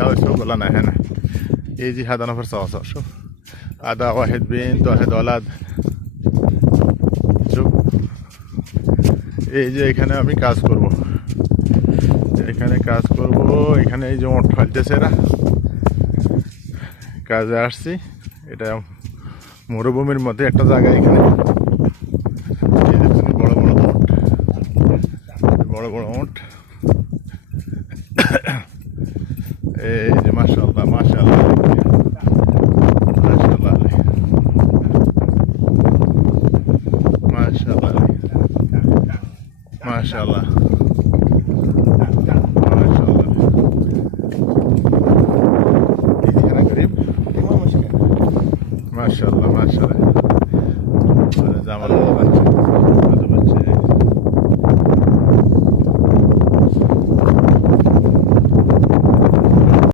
تعالوا شوف والله أنا هنا يجي هذا نفر صاصة شوف هذا واحد بنت واحد ولد شوف এই যে এখানে আমি কাজ করব এখানে কাজ করব এখানে এই যে মোট ফেলতেছে এরা কাজে আসছি এটা মরুভূমির মধ্যে একটা জায়গা এখানে এই দেখুন বড় বড় মোট বড় বড় মোট এই যে মাশাআল্লাহ